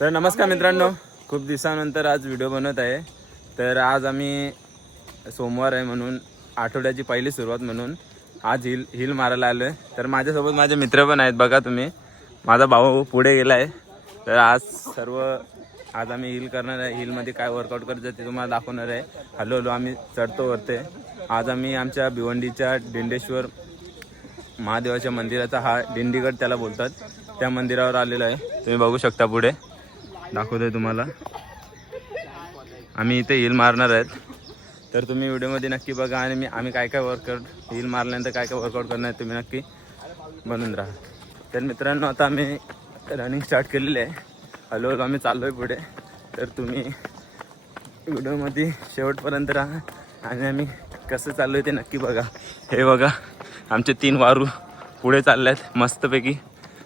तर नमस्कार मित्रांनो. खूप दिवसानंतर आज व्हिडिओ बनवत आहे. तर आज आम्ही सोमवार आहे म्हणून आठवड्याची पहिली सुरुवात म्हणून आज हिल हिल मारायला आलो आहे तर माझ्यासोबत माझे मित्र पण आहेत बघा तुम्ही. माझा भाऊ पुढे गेला आहे तर आज सर्व आज आम्ही हिल करणार आहे. हिलमध्ये काय वर्कआउट करायचं ते तुम्हाला दाखवणार आहे. हॅलो हॅलो आम्ही चढतो वरते. आज आम्ही आमच्या भिवंडीच्या डिंडेश्वर महादेवाच्या मंदिराचा हा दिंडीगड त्याला बोलतात. त्या मंदिरावर आलेलो आहे. तुम्ही बघू शकता पुढे. दाखवतोय तुम्हाला. आम्ही इथे हिल मारणार आहेत. तर तुम्ही व्हिडिओमध्ये नक्की बघा आणि मी आम्ही काय काय वर्कआउट हिल मारल्यानंतर काय काय वर्कआउट करणार आहे तुम्ही नक्की बनून राहा. तर मित्रांनो आता आम्ही रनिंग स्टार्ट केलेली आहे. हळूहळू आम्ही चाललो आहे पुढे. तर तुम्ही व्हिडिओमध्ये शेवटपर्यंत राहा आणि आम्ही कसं चाललो आहे ते नक्की बघा. हे बघा आमचे तीन वारू पुढे चालले आहेत मस्तपैकी.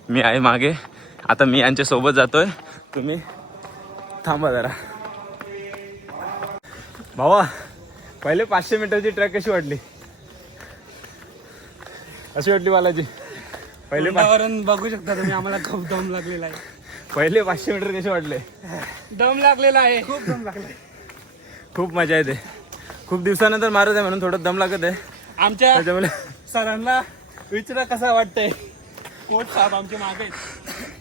मी आहे मागे. आता मी यांच्यासोबत जातो आहे तुम्ही थांबा जरा. भावा पहिले पाचशे मीटरची ट्रॅक कशी वाटली? कशी वाटली बालाजी? पहिले पा- वातावरण बघू शकता तुम्ही आम्हाला खूप दम लागलेला आहे. पहिले पाचशे मीटर कसे वाटले? दम लागलेला आहे. खूप दम लागलाय खूप मजा येते. खूप दिवसानंतर मारत आहे म्हणून थोडं दम लागत आहे. आमच्या त्याच्यामुळे सरांना विचारा कसा वाटतंय. कोच साहेब आमच्या मागे.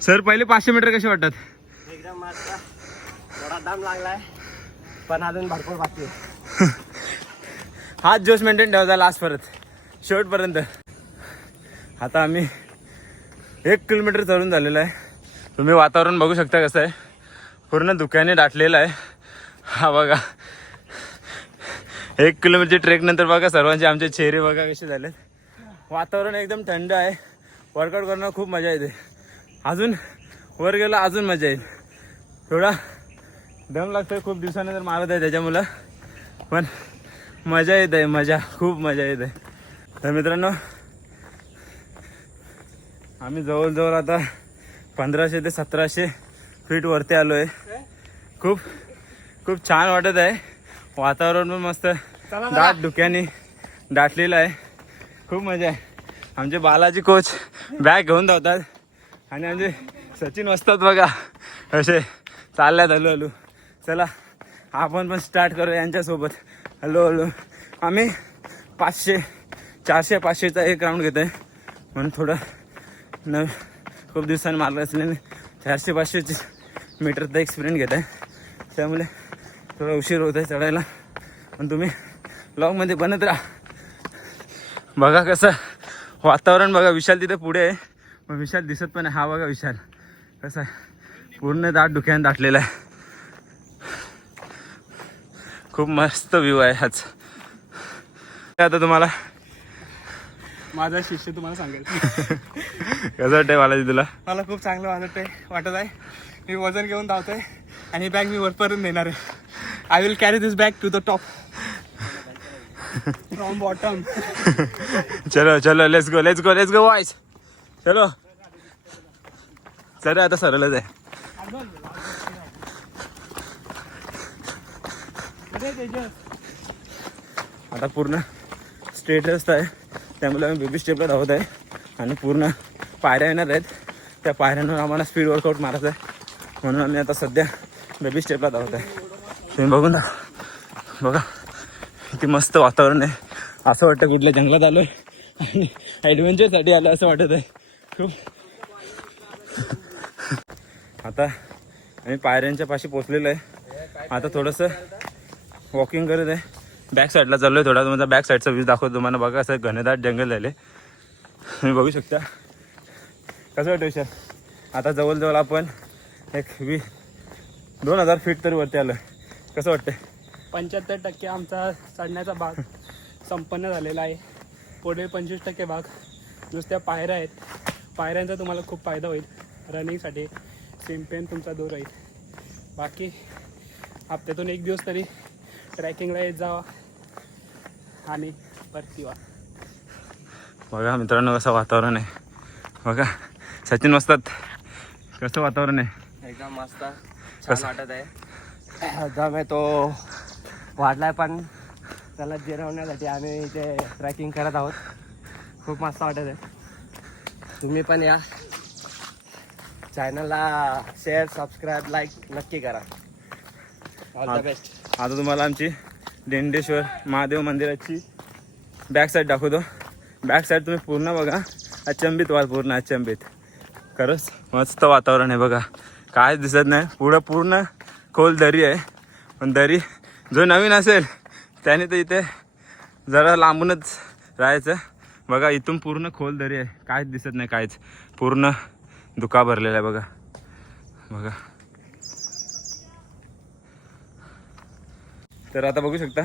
सर पहिले पाचशे मीटर कसे वाटतात? थोडा लागलाय पण अजून भरपूर बाकी आहे. हाच जोश मेंटेन ठेवायचा लास्ट परत. शेवटपर्यंत. आता आम्ही एक किलोमीटर चढून झालेलं आहे. तुम्ही वातावरण बघू शकता कसं आहे. पूर्ण धुक्याने दाटलेलं आहे. हा बघा. एक किलोमीटरची ट्रेक नंतर बघा सर्वांचे आमचे चेहरे बघा कसे झालेत. वातावरण एकदम थंड आहे. वर्कआउट करणं खूप मजा येते. अजून वर गेलं अजून मजा येईल. थोडा दम लागतोय खूप दिवसानंतर मारत आहे त्याच्यामुळं. पण मजा येत आहे मजा खूप मजा येत आहे. तर मित्रांनो आम्ही जवळजवळ आता पंधराशे ते सतराशे फीट वरती आलो आहे खूप खूप छान वाटत आहे. वातावरण पण मस्त दाट धुक्याने दाटलेलं आहे. खूप मजा आहे. आमचे बालाजी कोच बॅग घेऊन धावतात. आणि आमचे सचिन असतात बघा. असे. चालल्यात हलू हलू. चला आपण पण स्टार्ट करू यांच्यासोबत. Hello hello. आम्ही पाचशे चारशे पाचशेचा एक राऊंड घेतो आहे म्हणून थोडं न खूप दिवसांनी मारलं असल्याने चारशे पाचशेचे मीटरचा एक्सपिरियन्स घेत आहे त्यामुळे थोडा उशीर होत आहे चढायला. पण तुम्ही ब्लॉगमध्ये बनत राहा. बघा कसं वातावरण बघा विशाल तिथे पुढे आहे. पण विशाल दिसत पण आहे हा बघा विशाल. कसं आहे? पूर्ण दाट डुक्याने दाटलेला आहे. खूप मस्त व्ह्यू आहे हाच. आता तुम्हाला? माझा शिष्य तुम्हाला सांगेल. कसं वाटतंय बालाजी तुला? मला खूप चांगलं वाटत आहे वाटत आहे. मी वजन घेऊन धावतोय आणि ही बॅग मी वरपर्यंत नेणार आहे. I will carry this bag to the top from bottom चलो चलो let's go let's go let's go vice चलो. चल आता सरळच आहे. आता पूर्ण स्ट्रेट रस्ता आहे. त्यामुळे आम्ही बेबी स्टेपला धावत आहे. आणि पूर्ण पायऱ्या येणार आहेत. त्या पायऱ्यांवर आम्हाला स्पीड वर्कआउट मारायचं आहे म्हणून आम्ही आता सध्या बेबी स्टेपला धावत आहे. तुम्ही बघून ना बघा किती मस्त वातावरण आहे. असं वाटतं कुठल्या जंगलात आलो आणि ॲडव्हेंचरसाठी आलं असं वाटत आहे. खूप. आता आम्ही पायऱ्यांच्या पाशी पोचलेलो आहे. आता थोडंसं वॉकिंग करत आहे. बॅक साईडला चाललो आहे थोडा. तुमचा बॅक साईडचा व्ह्यू दाखवतो. तुम्हाला बघा असं घनदाट जंगल झाले तुम्ही बघू शकता. कसं वाटतं विशाल? आता जवळजवळ आपण एक वी दोन हजार फीट तरी वरती आलं कसं वाटतंय? पंच्याहत्तर टक्के आमचा चढण्याचा भाग संपन्न झालेला आहे. पुढे पंचवीस टक्के भाग नुसत्या पायऱ्या आहेत. पायऱ्यांचा तुम्हाला खूप फायदा होईल. रनिंगसाठी सिम्पेन तुमचा दूर राहील. बाकी हप्त्यातून एक दिवस तरी ट्रॅकिंगला येत जावा. आणि परत वा बघा मित्रांनो कसं वातावरण आहे. बघा सचिन मस्तात कसं वातावरण आहे? एकदम मस्त. छान कसं? वाटत आहे. दम आहे तो. वाढलाय पण त्याला जिरवण्यासाठी आम्ही इथे ट्रॅकिंग करत आहोत. खूप मस्त वाटत आहे. तुम्ही पण या. चॅनलला शेअर सबस्क्राईब लाईक नक्की करा. ऑल द बेस्ट आता तुम्हाला आमची दिंडेश्वर महादेव मंदिराची बॅक साईड दाखवतो. बॅक साईड तुम्ही पूर्ण बघा. अचंबित व्हाल पूर्ण अचंबित. खरंच मस्त वातावरण आहे बघा. काय दिसत नाही. पुढं पूर्ण खोल दरी आहे. पण दरी जो नवीन असेल त्याने तर इथे जरा लांबूनच राहायचं. बघा इथून पूर्ण खोल दरी आहे. काहीच दिसत नाही काहीच. पूर्ण दुका भरलेला आहे बघा. बघा. तर आता बघू शकता.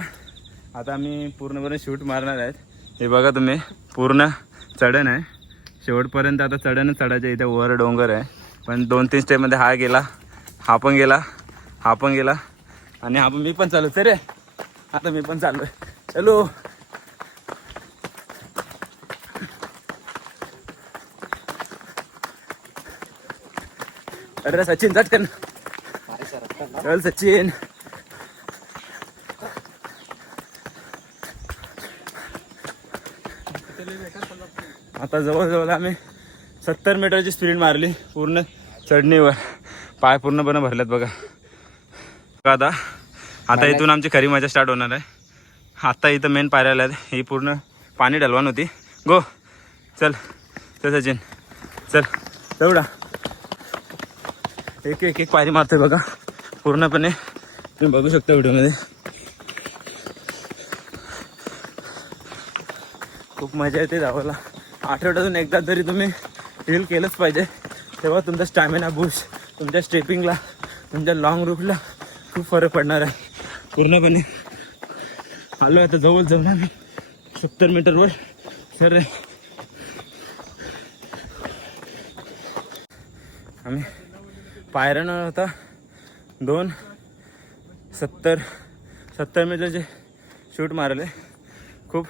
आता आम्ही पूर्णपणे शूट मारणार आहेत. हे बघा तुम्ही पूर्ण चढण आहे. शेवटपर्यंत आता चढणच चढायचं इथे वर डोंगर आहे. पण दोन तीन स्टेपमध्ये हा गेला हा पण गेला हा पण गेला. आणि हा पण मी पण चालू. रे. आता मी पण चालू. आहे चलो अरे सचिन चटकन चल सचिन. आता जवळजवळ आम्ही सत्तर मीटरची स्पीड मारली पूर्ण चढणीवर. पाय पूर्णपणे भरलेत बघा. बघा आता आता इथून आमची खरी मजा स्टार्ट होणार आहे. आता इथं मेन पायऱ्याला आहेत ही पूर्ण पाणी डलवान होती. गो चल. चल सचिन. चल. तेवढा एक एक एक पायरी मारतोय बघा. पूर्णपणे. तुम्ही बघू शकता व्हिडिओमध्ये. खूप मजा येते धावायला. आठवड्यातून एकदा तरी तुम्ही हिल केलंच पाहिजे. तेव्हा तुमचा स्टॅमिना बूस्ट तुमच्या स्टेपिंगला तुमच्या लॉंग रूटला खूप फरक पडणार आहे. पूर्णपणे आलो आता जवळ जाऊन आम्ही. सत्तर मीटरवर सर आम्ही पायऱ्यानं आता दोन सत्तर सत्तर मीटरचे शूट मारले. खूप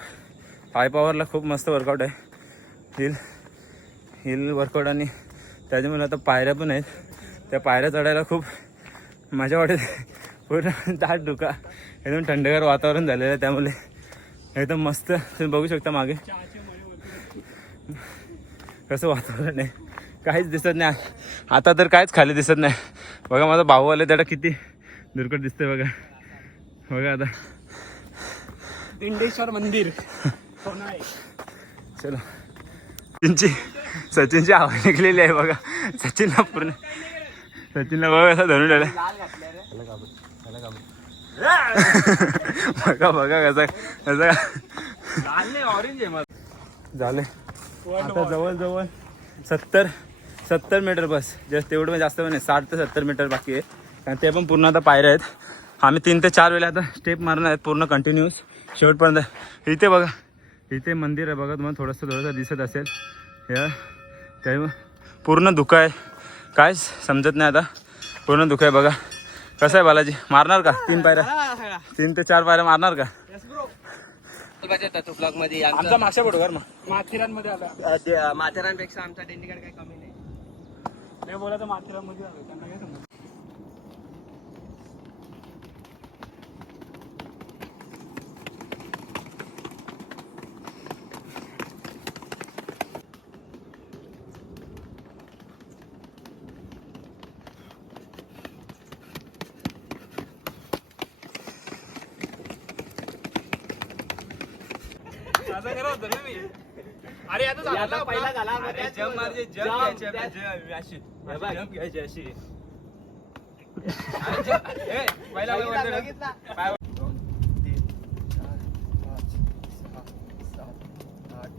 हाय पॉवरला खूप मस्त वर्कआउट आहे. हिल हिल वर्कआउट आणि त्याच्यामुळे आता पायऱ्या पण आहेत. त्या पायऱ्या चढायला खूप मजा वाटते पूर्ण दाट डुका. एकदम थंडगार वातावरण झालेलं आहे त्यामुळे. एकदम मस्त. तुम्ही बघू शकता मागे. कसं वातावरण आहे. काहीच दिसत नाही. आता तर काहीच खाली दिसत नाही. बघा माझा भाऊ आले त्याला किती दुर्कट दिसतंय बघा. बघा आता. दिंडेश्वर मंदिर. चलो. सचिनची सचिनची आवाज निघलेली आहे बघा. सचिनला पूर्ण सचिनला बघा असं धरून ठेवलं बघा बघा कसं कसं ऑरेंज आहे मला झाले. आता जवळजवळ सत्तर सत्तर मीटर बस. जास्त तेवढं म्हणजे जास्त पण नाही साठ ते सत्तर मीटर बाकी आहे. कारण ते पण पूर्ण आता पायऱ्या आहेत. आम्ही तीन ते चार वेळा आता स्टेप मारणार आहेत पूर्ण कंटिन्यूस शेवटपर्यंत. इथे बघा. इथे मंदिर आहे बघा तुम्हाला थोडंसं थोडंसं दिसत असेल. या त्या पूर्ण धुकं आहे. काय समजत नाही आता. पूर्ण धुकं आहे बघा. कसं आहे बालाजी? मारणार का? तीन पायऱ्या? तीन ते चार पायऱ्या मारणार का? ब्लॉगमध्ये आमचा मागच्या फोटो कर मग माथेरानमध्ये आला माथेरानपेक्षा आमचा दिंडीकडे काही कमी नाही. नाही बोला तर माथेरानमध्ये आलो त्यांना काय समजत असं करत होतो ना मी अरे आता झाला ना पहिला झाला मग अरे त्याच जंप मारजे जंप, जंप घ्यायची त्याच- आपली, जंप अशी हे बघ. जंप घ्यायची अशी अरे जंप- ए, पहिला बघितला, वरती- बघितला. पाय- दोन तीन चार पाच सहा सात आठ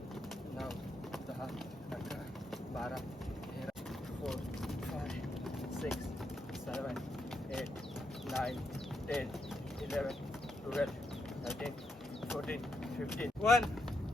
नऊ दहा अकरा बारा तेरा four five six seven eight nine ten eleven twelve thirteen fourteen fifteen one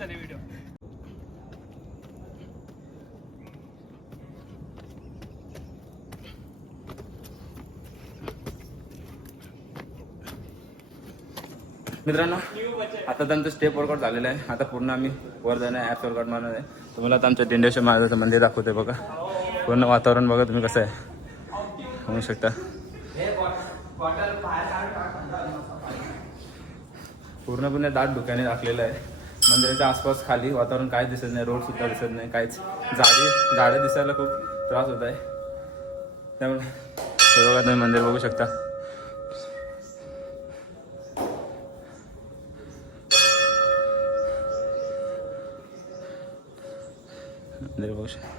झाले व्हिडिओ मित्रांनो आता तर आमचं स्टेप वर्कआउट झालेलं आहे. आता पूर्ण आम्ही वर जाणं ॲप वर्कआउट मारणार आहे. तुम्हाला आता आमच्या दिंडेश्वर महाराजाचं मंदिर दाखवते बघा. पूर्ण वातावरण बघा तुम्ही कसं आहे. म्हणू शकता. पूर्णपणे दाट धुक्याने दाखलेलं आहे. मंदिराच्या आसपास खाली वातावरण काय दिसत नाही रोड सुद्धा दिसत नाही काहीच. झाडे झाडे दिसायला खूप त्रास होत आहे. त्यामुळे हे बघा तुम्ही मंदिर बघू शकता. मंदिर बघू शकता.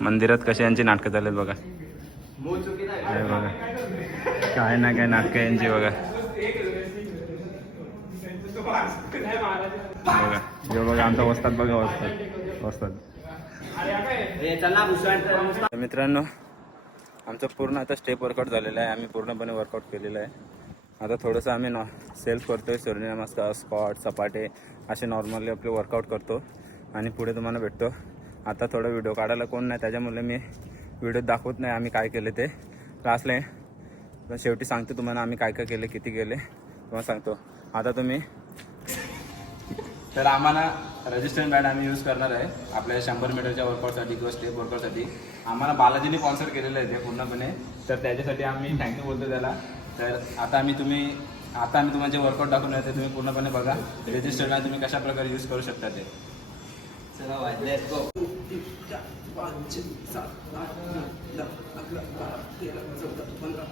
मंदिरात कसे यांची नाटकं चालत बघा. काय ना काय नाटक यांची बघा. बघा हे बघा आमचा वस्तात बघा वस्तात वस्तात. मित्रांनो आमचं पूर्ण आता स्टेप वर्कआउट झालेलं आहे. आम्ही पूर्णपणे वर्कआउट केलेलं आहे. आता थोडंसं आम्ही नॉ सेल्फ करतोय सूर्यनमस्कार स्कॉट सपाटे असे नॉर्मली आपले वर्कआउट करतो. आणि पुढे तुम्हाला भेटतो. आता थोडा व्हिडिओ काढायला कोण नाही त्याच्यामुळे मी व्हिडिओ दाखवत नाही आम्ही काय केले ते. क्लासला पण शेवटी सांगतो तुम्हाला आम्ही काय काय केले किती केले तुम्हाला सांगतो. आता तुम्ही तर आम्हाला रजिस्टर बँड आम्ही यूज करणार आहे. आपल्या शंभर मीटरच्या वर्कआउटसाठी किंवा स्टेप वर्कआउटसाठी आम्हाला बालाजीने स्पॉन्सर केलेलं आहे ते पूर्णपणे. तर त्याच्यासाठी आम्ही थँक्यू बोलतो त्याला. तर आता आम्ही तुम्ही आता आम्ही तुम्हाला जे वर्कआउट दाखवून आहे ते तुम्ही पूर्णपणे बघा. रजिस्टर बँड तुम्ही कशा प्रकारे यूज करू शकता ते.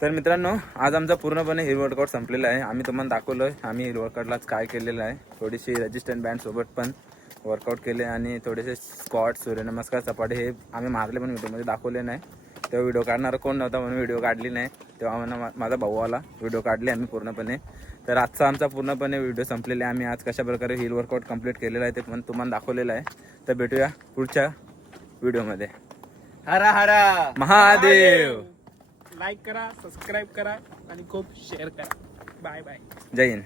तर मित्रांनो आज आमचा पूर्णपणे हिल वर्कआउट संपलेला आहे. आम्ही तुम्हाला दाखवलं आहे आम्ही हिल वर्कआउटलाच काय केलेलं आहे. थोडीशी रजिस्टंट बँडसोबत पण वर्कआउट केले आणि थोडेसे स्कॉट सूर्यनमस्कार सपाटे हे आम्ही मारले पण व्हिडिओमध्ये दाखवले नाही. तेव्हा व्हिडिओ काढणारा कोण नव्हता म्हणून व्हिडिओ काढली नाही. तेव्हा आम्हाला माझा भाऊ आला व्हिडिओ काढले आम्ही पूर्णपणे तर आजचा आमचा पूर्णपणे व्हिडिओ संपलेला आहे. आम्ही आज कशा प्रकारे हिल वर्कआउट कंप्लीट केलेलं आहे ते पण तुम्हाला दाखवलेलं आहे. तर भेटूया पुढच्या व्हिडिओमध्ये हरा हरा! महादेव! लाईक करा सबस्क्राईब करा आणि खूप शेअर करा. बाय बाय जय हिंद.